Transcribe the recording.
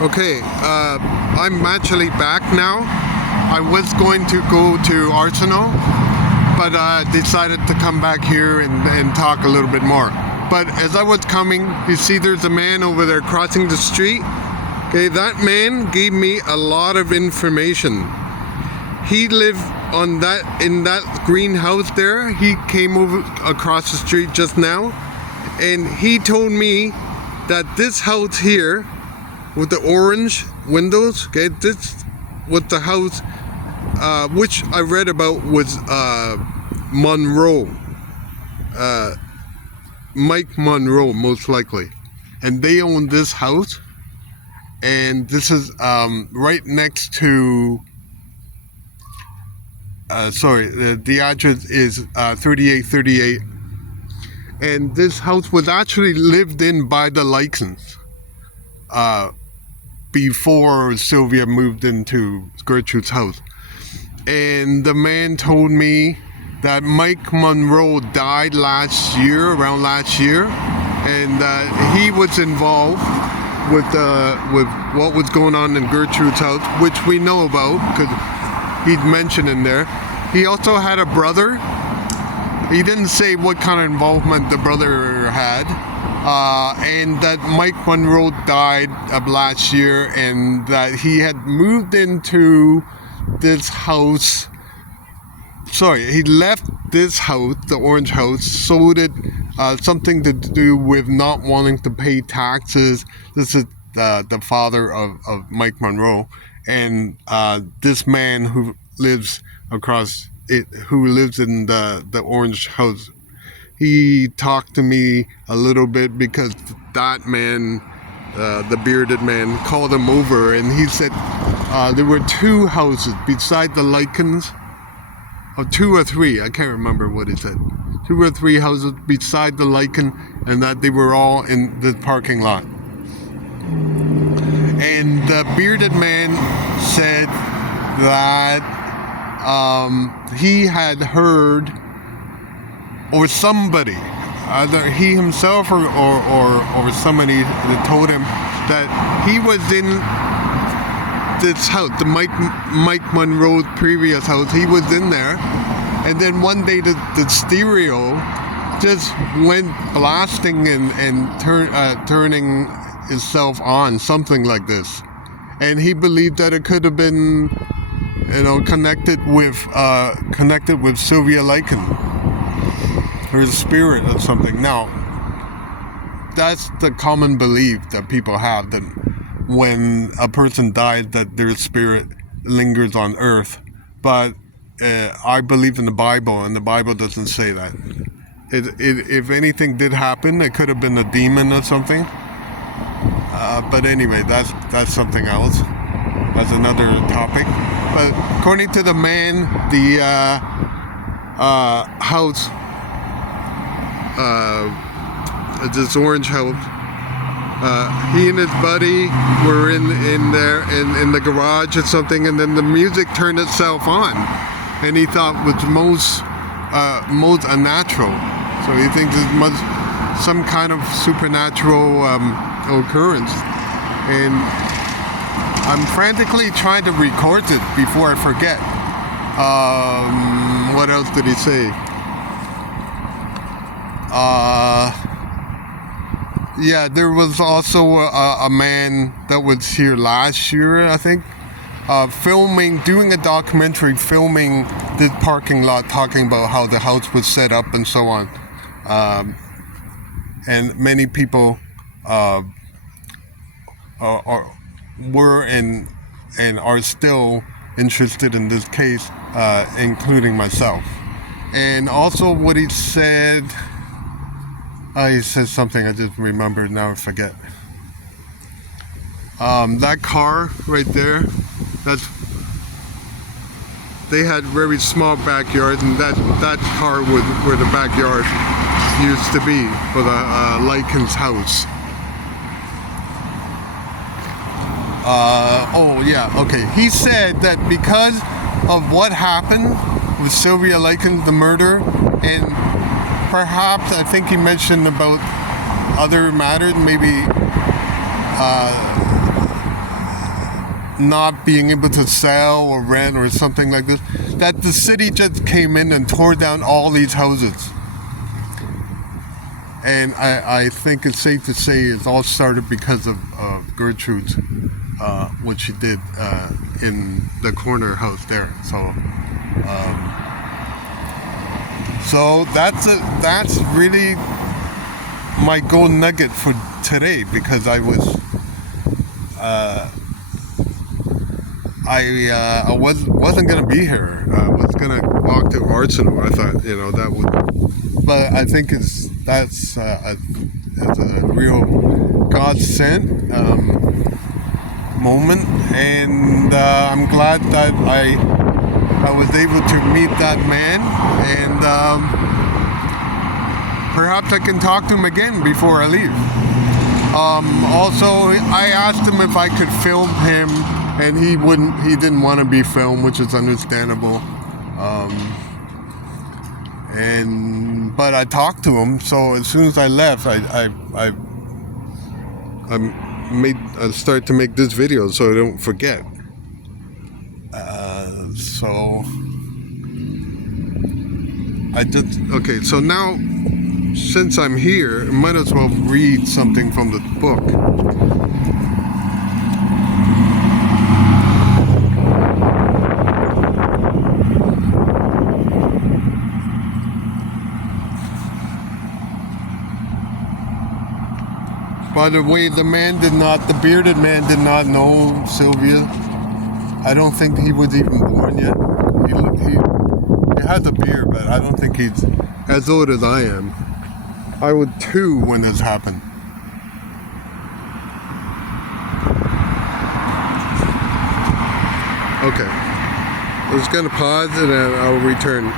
Okay, I'm actually back now. I was going to go to Arsenal, but decided to come back here and talk a little bit more. But as I was coming, you see there's a man over there crossing the street. Okay, that man gave me a lot of information. He lived in that greenhouse there. He came over across the street just now, and he told me that this house here with the orange windows, okay, this was the house which I read about was Monroe, Mike Monroe most likely, and they own this house, and this is right next to the address is 3838, and this house was actually lived in by the Likens before Sylvia moved into Gertrude's house. And the man told me that Mike Monroe died around last year, and that he was involved with what was going on in Gertrude's house, which we know about because he'd mentioned in there. He also had a brother. He didn't say what kind of involvement the brother had. And that Mike Monroe died of last year, and that he had moved into this house. He left this house, the orange house, sold it, something to do with not wanting to pay taxes. This is the father of Mike Monroe, and this man who lives in the orange house. He talked to me a little bit because that man, the bearded man, called him over, and he said there were two houses beside the Likens, or two or three, I can't remember what he said. 2 or 3 houses beside the Liken, and that they were all in the parking lot. And the bearded man said that he had heard, or somebody, either he himself or somebody that told him that he was in this house, the Mike Monroe's previous house. He was in there, and then one day the stereo just went blasting and turning itself on, something like this. And he believed that it could have been, connected with Sylvia Likens, or the spirit of something. Now, that's the common belief that people have, that when a person dies, that their spirit lingers on earth. But I believe in the Bible, and the Bible doesn't say that. If anything did happen, it could have been a demon or something. But anyway, that's something else. That's another topic. But according to the man, the house, this orange house, he and his buddy were in there in the garage or something, and then the music turned itself on, and he thought was most unnatural. So he thinks it's some kind of supernatural occurrence, and I'm frantically trying to record it before I forget. What else did he say? Yeah, there was also a man that was here last year, I think, doing a documentary, filming this parking lot, talking about how the house was set up and so on. And many people were and are still interested in this case, including myself. And also what he said, he said something I just remembered, now I forget. That car right there, they had very small backyards, and that car was where the backyard used to be for the Likens house. He said that because of what happened with Sylvia Likens, the murder, and perhaps I think he mentioned about other matters, maybe not being able to sell or rent or something like this, that the city just came in and tore down all these houses. And I think it's safe to say it all started because of Gertrude, what she did in the corner house there. So that's really my gold nugget for today, because I wasn't gonna be here. I was gonna walk to Arsenal. I thought, that would, but I think that's a real God sent moment, and I'm glad that I was able to meet that man, and perhaps I can talk to him again before I leave. Also, I asked him if I could film him, and he didn't want to be filmed, which is understandable. But I talked to him, so as soon as I left, I start to make this video so I don't forget. So now, since I'm here, I might as well read something from the book. By the way, the bearded man did not know Sylvia. I don't think he was even born yet. He has a beard, but I don't think he's as old as I am. I was 2 when this happened. Okay. I was going to pause and then I'll return.